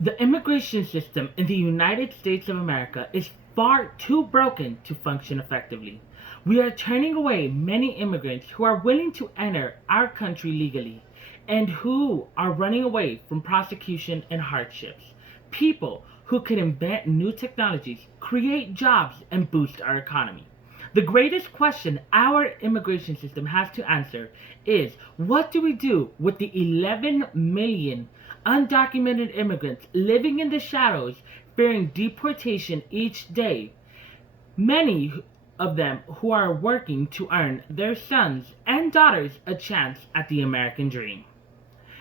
The immigration system in the United States of America is far too broken to function effectively. We are turning away many immigrants who are willing to enter our country legally and who are running away from prosecution and hardships. People who can invent new technologies, create jobs, and boost our economy. The greatest question our immigration system has to answer is, what do we do with the 11 million undocumented immigrants living in the shadows, fearing deportation each day? Many of them who are working to earn their sons and daughters a chance at the American dream.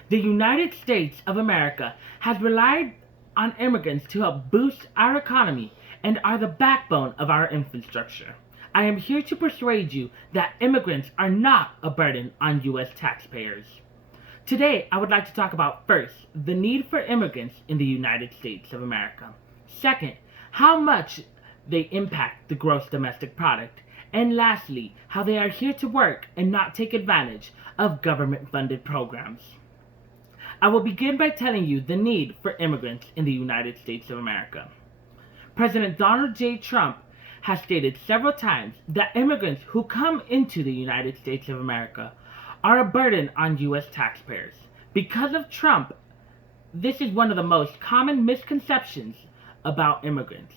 The United States of America has relied on immigrants to help boost our economy and are the backbone of our infrastructure. I am here to persuade you that immigrants are not a burden on U.S. taxpayers. Today, I would like to talk about first, the need for immigrants in the United States of America. Second, how much they impact the gross domestic product. And lastly, how they are here to work and not take advantage of government funded programs. I will begin by telling you the need for immigrants in the United States of America. President Donald J. Trump has stated several times that immigrants who come into the United States of America are a burden on U.S. taxpayers. Because of Trump, this is one of the most common misconceptions about immigrants.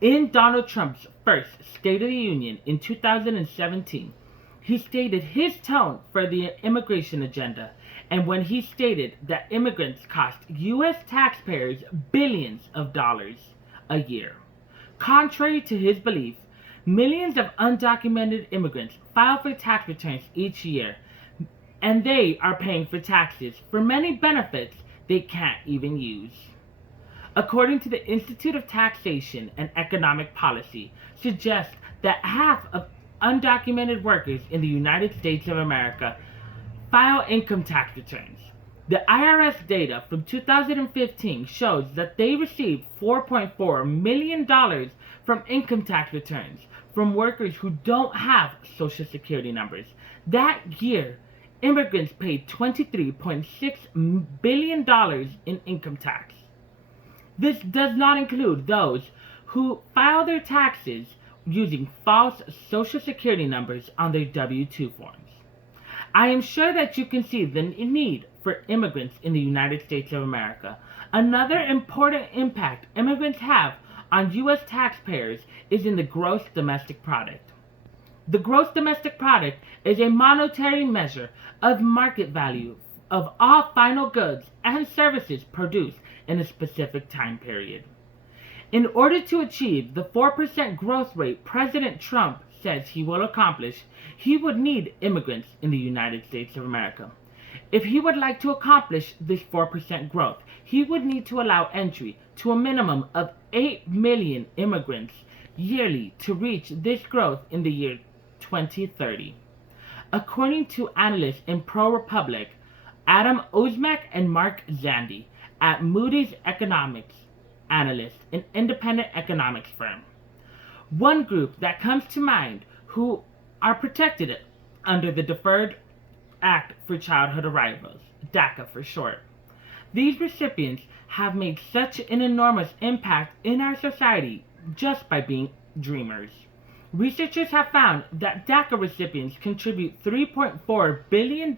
In Donald Trump's first State of the Union in 2017, he stated his tone for the immigration agenda, and when he stated that immigrants cost U.S. taxpayers billions of dollars a year. Contrary to his belief, millions of undocumented immigrants file for tax returns each year, and they are paying for taxes for many benefits they can't even use. According to the Institute of Taxation and Economic Policy, suggests that half of undocumented workers in the United States of America file income tax returns. The IRS data from 2015 shows that they received $4.4 million from income tax returns from workers who don't have Social Security numbers. That year, immigrants paid $23.6 billion in income tax. This does not include those who file their taxes using false Social Security numbers on their W-2 forms. I am sure that you can see the need for immigrants in the United States of America. Another important impact immigrants have on U.S. taxpayers is in the gross domestic product. The gross domestic product is a monetary measure of market value of all final goods and services produced in a specific time period. In order to achieve the 4% growth rate President Trump says he will accomplish, he would need immigrants in the United States of America. If he would like to accomplish this 4% growth, he would need to allow entry to a minimum of 8 million immigrants yearly to reach this growth in the year 2030. According to analysts in ProRepublic, Adam Ozmek and Mark Zandi at Moody's Economics Analyst, an independent economics firm. One group that comes to mind who are protected under the Deferred Act for Childhood Arrivals, DACA for short. These recipients have made such an enormous impact in our society just by being dreamers. Researchers have found that DACA recipients contribute $3.4 billion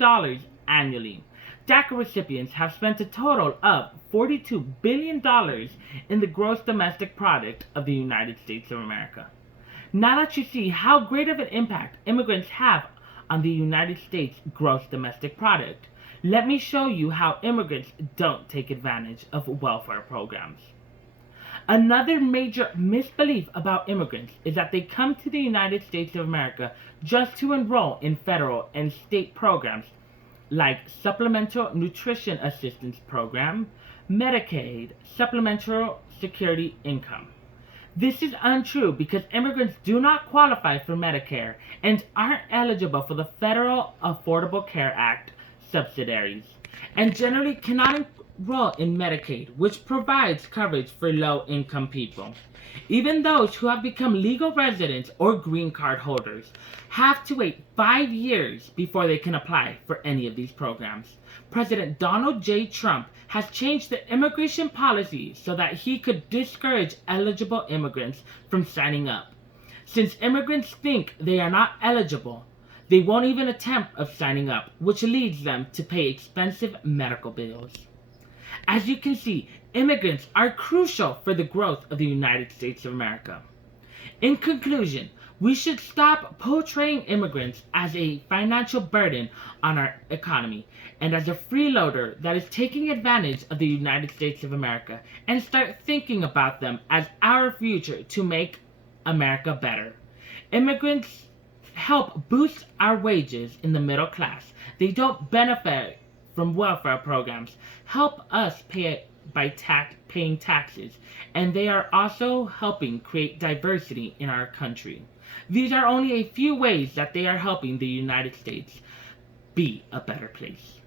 annually. DACA recipients have spent a total of $42 billion in the gross domestic product of the United States of America. Now that you see how great of an impact immigrants have on the United States gross domestic product, let me show you how immigrants don't take advantage of welfare programs. Another major misbelief about immigrants is that they come to the United States of America just to enroll in federal and state programs like Supplemental Nutrition Assistance Program, Medicaid, Supplemental Security Income. This is untrue because immigrants do not qualify for Medicare and aren't eligible for the Federal Affordable Care Act subsidies. and generally cannot enroll in Medicaid, which provides coverage for low-income people. Even those who have become legal residents or green card holders have to wait 5 years before they can apply for any of these programs. President Donald J. Trump has changed the immigration policy so that he could discourage eligible immigrants from signing up. Since immigrants think they are not eligible, they won't even attempt of signing up, which leads them to pay expensive medical bills. As you can see, immigrants are crucial for the growth of the United States of America. In conclusion, we should stop portraying immigrants as a financial burden on our economy and as a freeloader that is taking advantage of the United States of America, and start thinking about them as our future to make America better. Immigrants help boost our wages in the middle class. They don't benefit from welfare programs, help us pay by paying taxes, and they are also helping create diversity in our country. These are only a few ways that they are helping the United States be a better place.